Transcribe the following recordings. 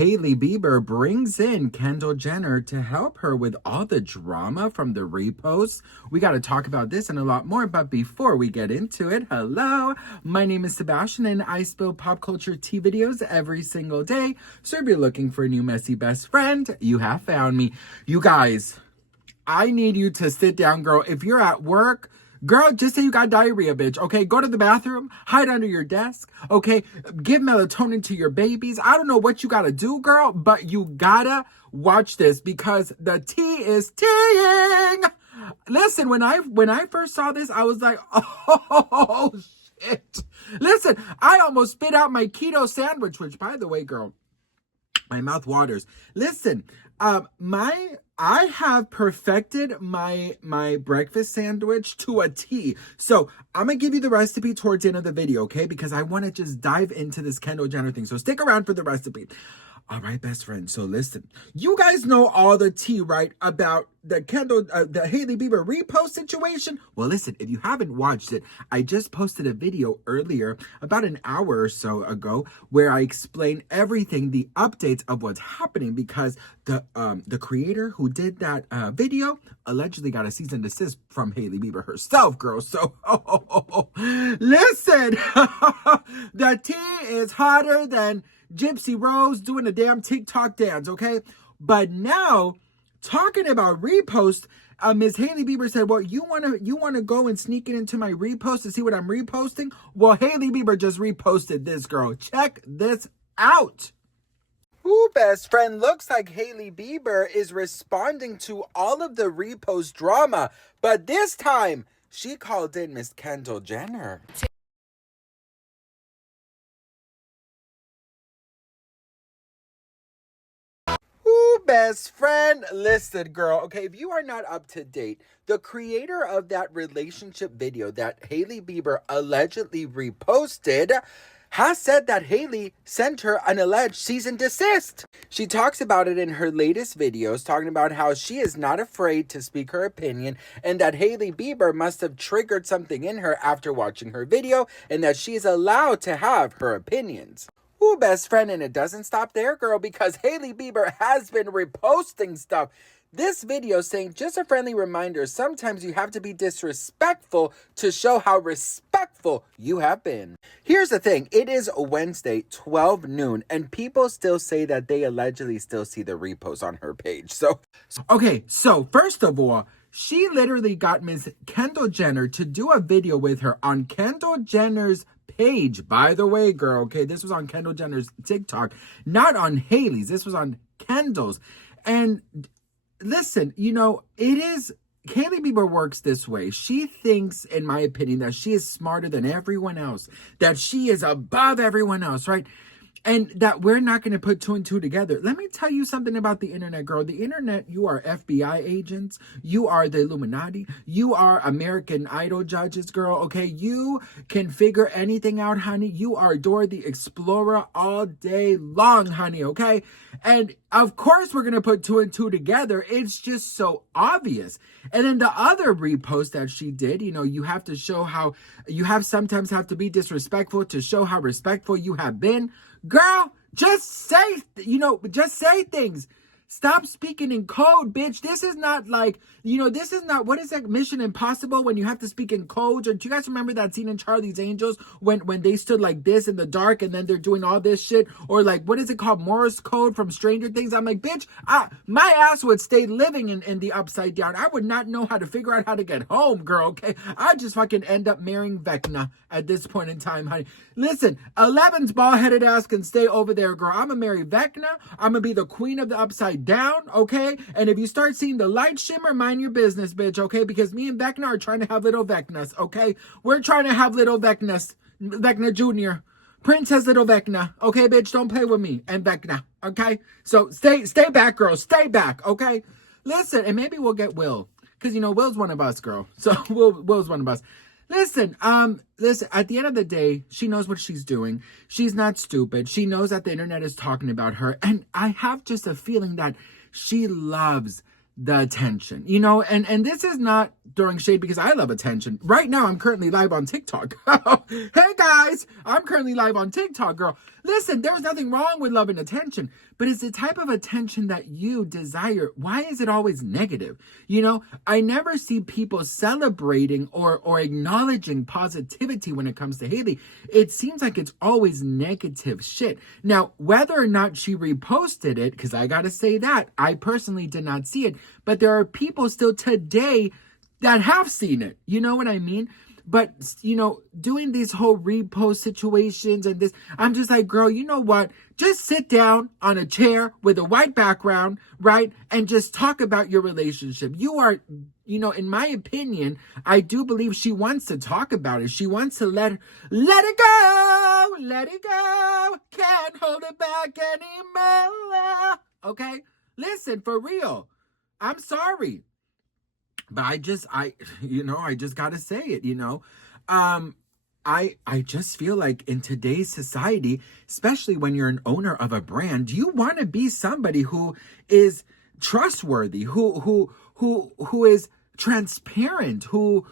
Hailey Bieber brings in Kendall Jenner to help her with all the drama from the reposts. We got to talk about this and a lot more, but before we get into it, hello, my name is Sebastian and I spill pop culture tea videos every single day. So if you're looking for a new messy best friend, you have found me. You guys, I need you to sit down, girl. If you're at work, girl, just say you got diarrhea, bitch. Okay, go to the bathroom, hide under your desk. Okay, give melatonin to your babies. I don't know what you gotta do, girl, but you gotta watch this because the tea is teaing. Listen, when I first saw this, I was like, oh shit. Listen, I almost spit out my keto sandwich, which, by the way, girl, my mouth waters. Listen, I have perfected my breakfast sandwich to a T. So I'm gonna give you the recipe towards the end of the video, okay? Because I want to just dive into this Kendall Jenner thing. So stick around for the recipe. All right, best friend. So listen, you guys know all the tea, right? About the the Hailey Bieber repost situation. Well, listen, if you haven't watched it, I just posted a video earlier, about an hour or so ago, where I explain everything, the updates of what's happening, because the creator who did that video allegedly got a cease and desist from Hailey Bieber herself, girl. So, listen, the tea is hotter than Gypsy Rose doing a damn TikTok dance, okay? But now, talking about repost, Ms. Hailey Bieber said, well, you wanna go and sneak it into my repost to see what I'm reposting? Well, Hailey Bieber just reposted this, girl. Check this out. Ooh, best friend, looks like Hailey Bieber is responding to all of the repost drama, but this time, she called in Miss Kendall Jenner. Best friend, listen, girl, okay, if you are not up to date, the creator of that relationship video that Hailey Bieber allegedly reposted has said that Hailey sent her an alleged cease and desist. She talks about it in her latest videos, talking about how she is not afraid to speak her opinion and that Hailey Bieber must have triggered something in her after watching her video and that she is allowed to have her opinions. Ooh, best friend, and it doesn't stop there, girl, because Hailey Bieber has been reposting stuff. This video saying, just a friendly reminder, sometimes you have to be disrespectful to show how respectful you have been. Here's the thing, it is Wednesday, 12 noon, and people still say that they allegedly still see the repost on her page. So first of all, she literally got Miss Kendall Jenner to do a video with her on Kendall Jenner's page. By the way, girl, okay, this was on Kendall Jenner's TikTok, not on Hailey's. This was on Kendall's. And listen, you know, Hailey Bieber works this way. She thinks, in my opinion, that she is smarter than everyone else, that she is above everyone else, right? And that we're not going to put two and two together. Let me tell you something about the internet, girl. The internet, you are FBI agents. You are the Illuminati. You are American Idol judges, girl. Okay, you can figure anything out, honey. You are Dora the Explorer all day long, honey, okay? And of course we're going to put two and two together. It's just so obvious. And then the other repost that she did, you know, you have to show how, sometimes have to be disrespectful to show how respectful you have been. Girl, just say things. Stop speaking in code, bitch. This is not like, this is not, what is that, Mission Impossible, when you have to speak in code? Or do you guys remember that scene in Charlie's Angels when they stood like this in the dark and then they're doing all this shit? Or like, what is it called, Morse code from Stranger Things? I'm like, bitch, my ass would stay living in the upside down. I would not know how to figure out how to get home, girl, okay? I'd just fucking end up marrying Vecna at this point in time, honey. Listen, 11's bald-headed ass can stay over there, girl. I'm gonna marry Vecna. I'm gonna be the queen of the upside down, okay? And if you start seeing the light shimmer, mind your business, bitch, okay? Because me and Vecna are trying to have little Vecnas, okay? We're trying to have little Vecnas. Vecna Jr. Prince has little Vecna, okay, bitch? Don't play with me and Vecna, okay? So stay back, girl. Stay back, okay? Listen, and maybe we'll get Will. Because, Will's one of us, girl. So Will's one of us. Listen, at the end of the day, she knows what she's doing. She's not stupid. She knows that the internet is talking about her. And I have just a feeling that she loves the attention, and this is not throwing shade because I love attention. Right now, I'm currently live on TikTok. Hey guys, I'm currently live on TikTok, girl. Listen, there's nothing wrong with loving attention, but it's the type of attention that you desire. Why is it always negative? I never see people celebrating or acknowledging positivity when it comes to Hailey. It seems like it's always negative shit. Now, whether or not she reposted it, because I gotta say that, I personally did not see it, but there are people still today that have seen it. You know what I mean? But, doing these whole repost situations and this, I'm just like, girl, you know what? Just sit down on a chair with a white background, right? And just talk about your relationship. You are, in my opinion, I do believe she wants to talk about it. She wants to let it go, let it go. Can't hold it back anymore. Okay? Listen, for real. I'm sorry. But I just gotta say it, I just feel like in today's society, especially when you're an owner of a brand, you want to be somebody who is trustworthy, who is transparent, who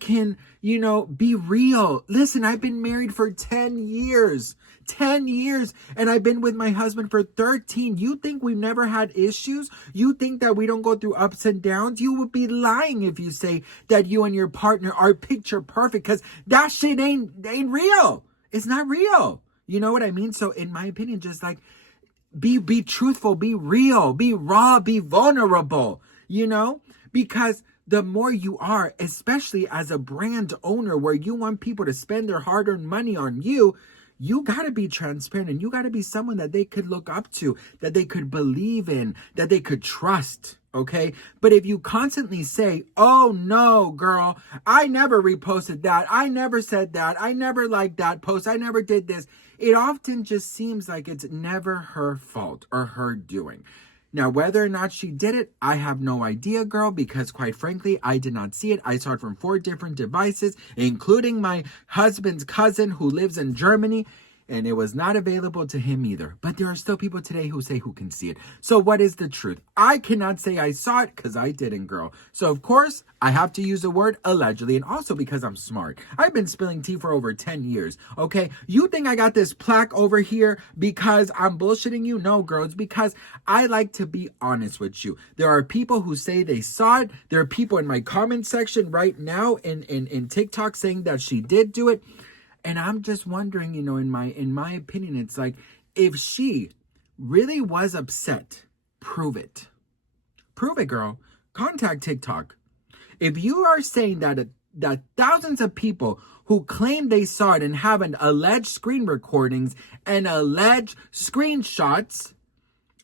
can, be real. Listen, I've been married for 10 years. 10 years, and I've been with my husband for 13. You think we've never had issues? You think that we don't go through ups and downs? You would be lying if you say that you and your partner are picture perfect, because that shit ain't real. It's not real. You know what I mean? So in my opinion, just like be truthful, be real, be raw, be vulnerable, because the more you are, especially as a brand owner where you want people to spend their hard-earned money on you, you got to be transparent, and you got to be someone that they could look up to, that they could believe in, that they could trust, okay? But if you constantly say, oh no, girl, I never reposted that, I never said that, I never liked that post, I never did this, it often just seems like it's never her fault or her doing. Now, whether or not she did it, I have no idea, girl, because quite frankly, I did not see it. I saw it from 4 different devices, including my husband's cousin who lives in Germany, and it was not available to him either. But there are still people today who say who can see it. So what is the truth? I cannot say I saw it because I didn't, girl. So of course, I have to use the word allegedly, and also because I'm smart. I've been spilling tea for over 10 years, okay? You think I got this plaque over here because I'm bullshitting you? No, girl, it's because I like to be honest with you. There are people who say they saw it. There are people in my comment section right now in TikTok saying that she did do it. And I'm just wondering, in my opinion, it's like, if she really was upset, prove it. Prove it, girl. Contact TikTok. If you are saying that thousands of people who claim they saw it and have an alleged screen recordings and alleged screenshots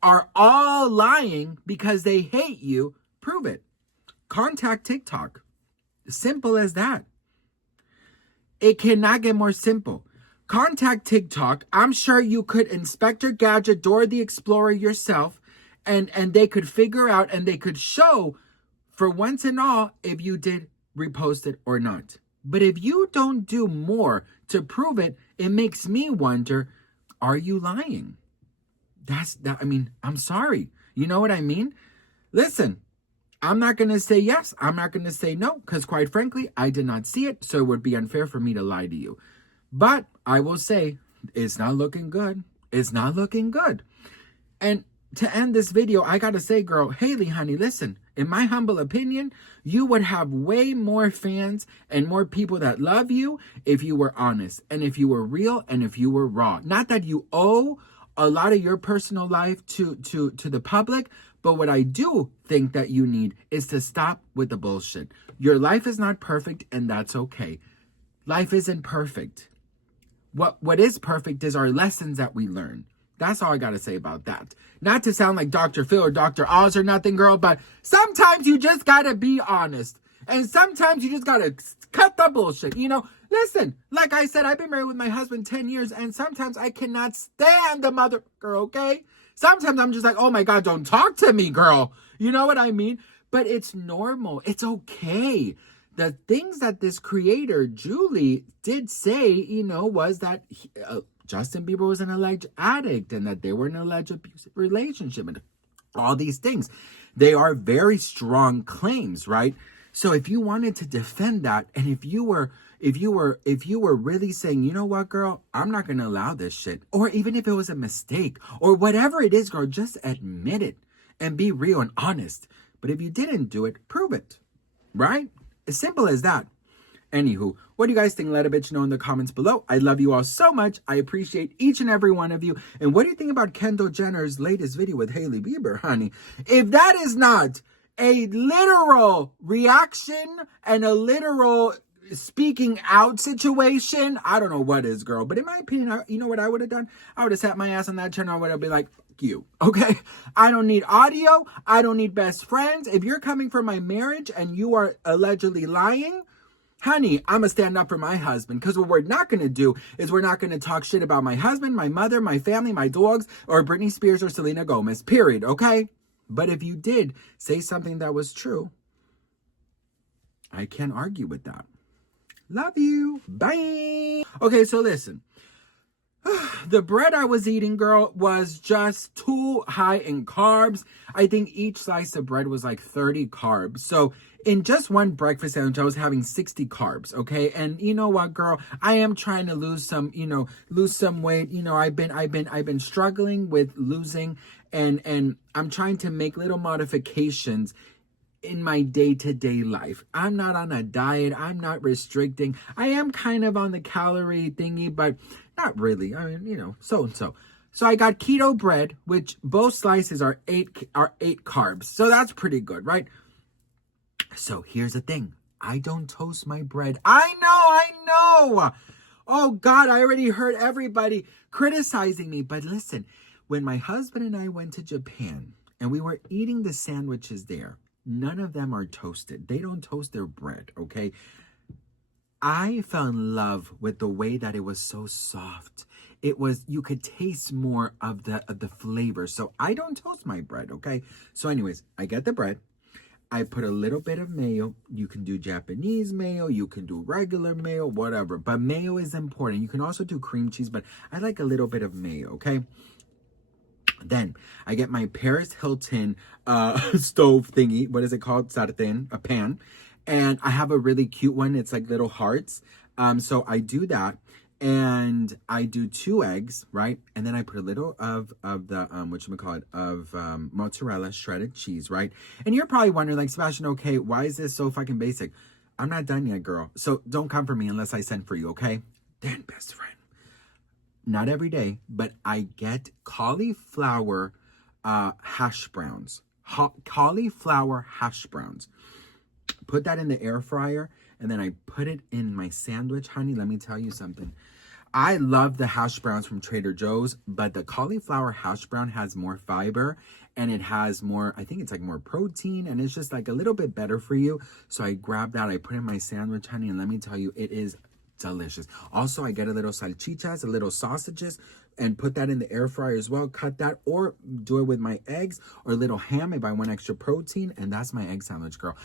are all lying because they hate you, prove it. Contact TikTok. Simple as that. It cannot get more simple. Contact TikTok. I'm sure you could Inspector Gadget, Dora the Explorer yourself, and they could figure out and they could show for once and all if you did repost it or not. But if you don't do more to prove it, it makes me wonder, are you lying? I'm sorry. You know what I mean? Listen. I'm not going to say yes. I'm not going to say no, because quite frankly, I did not see it, so it would be unfair for me to lie to you. But I will say, it's not looking good. It's not looking good. And to end this video, I got to say, girl, Hailey, honey, listen, in my humble opinion, you would have way more fans and more people that love you if you were honest, and if you were real, and if you were raw. Not that you owe a lot of your personal life to the public, but what I do think that you need is to stop with the bullshit. Your life is not perfect, and that's okay. Life isn't perfect. What is perfect is our lessons that we learn. That's all I got to say about that. Not to sound like Dr. Phil or Dr. Oz or nothing, girl, but sometimes you just got to be honest. And sometimes you just got to cut the bullshit. Listen, like I said, I've been married with my husband 10 years, and sometimes I cannot stand the mother, girl, okay? Sometimes I'm just like, oh my God, don't talk to me, girl. You know what I mean? But it's normal. It's okay. The things that this creator, Julie, did say, was that Justin Bieber was an alleged addict and that they were in an alleged abusive relationship. And all these things. They are very strong claims, right? So if you wanted to defend that, and if you were really saying, you know what, girl, I'm not gonna allow this shit, or even if it was a mistake, or whatever it is, girl, just admit it and be real and honest. But if you didn't do it, prove it, right? As simple as that. Anywho, what do you guys think? Let a bitch know in the comments below. I love you all so much. I appreciate each and every one of you. And what do you think about Kendall Jenner's latest video with Hailey Bieber, honey? If that is not a literal reaction and a literal speaking out situation, I don't know what is, girl. But in my opinion, you know what I would have done? I would have sat my ass on that channel. I would have been like, you, okay? I don't need audio. I don't need best friends. If you're coming for my marriage and you are allegedly lying, honey, I'm going to stand up for my husband, because what we're not going to do is we're not going to talk shit about my husband, my mother, my family, my dogs, or Britney Spears or Selena Gomez, period, okay? But if you did say something that was true, I can't argue with that. Love you. Bye. Okay, so listen. The bread I was eating, girl, was just too high in carbs. I think each slice of bread was like 30 carbs. So in just one breakfast sandwich, I was having 60 carbs, okay? And you know what, girl? I am trying to lose some weight. You know, I've been struggling with losing, and I'm trying to make little modifications in my day-to-day life. I'm not on a diet. I'm not restricting. I am kind of on the calorie thingy, but not really. I mean, you know, so and so. So I got keto bread, which both slices are eight carbs. So that's pretty good, right? So here's the thing. I don't toast my bread. I know. Oh God, I already heard everybody criticizing me. But listen, when my husband and I went to Japan and we were eating the sandwiches there, none of them are toasted. They don't toast their bread, okay? I fell in love with the way that it was so soft. It was, you could taste more of the flavor. So I don't toast my bread, okay? So anyways, I get the bread. I put a little bit of mayo. You can do Japanese mayo. You can do regular mayo, whatever. But mayo is important. You can also do cream cheese, but I like a little bit of mayo, okay? Then I get my Paris Hilton stove thingy. What is it called? Sartén, a pan. And I have a really cute one. It's like little hearts. So I do that. And I do 2 eggs, right? And then I put a little of the, mozzarella, shredded cheese, right? And you're probably wondering, like, Sebastian, okay, why is this so fucking basic? I'm not done yet, girl. So don't come for me unless I send for you, okay? Then, best friend. Not every day, but I get cauliflower hash browns. Cauliflower hash browns. Put that in the air fryer, and then I put it in my sandwich. Honey, let me tell you something. I love the hash browns from Trader Joe's, but the cauliflower hash brown has more fiber, and it has more, I think it's like more protein, and it's just like a little bit better for you. So I grabbed that, I put it in my sandwich, honey, and let me tell you, it is delicious. Also, I get a little salchichas, a little sausages, and put that in the air fryer as well. Cut that, or do it with my eggs, or a little ham if I want extra protein, and that's my egg sandwich, girl.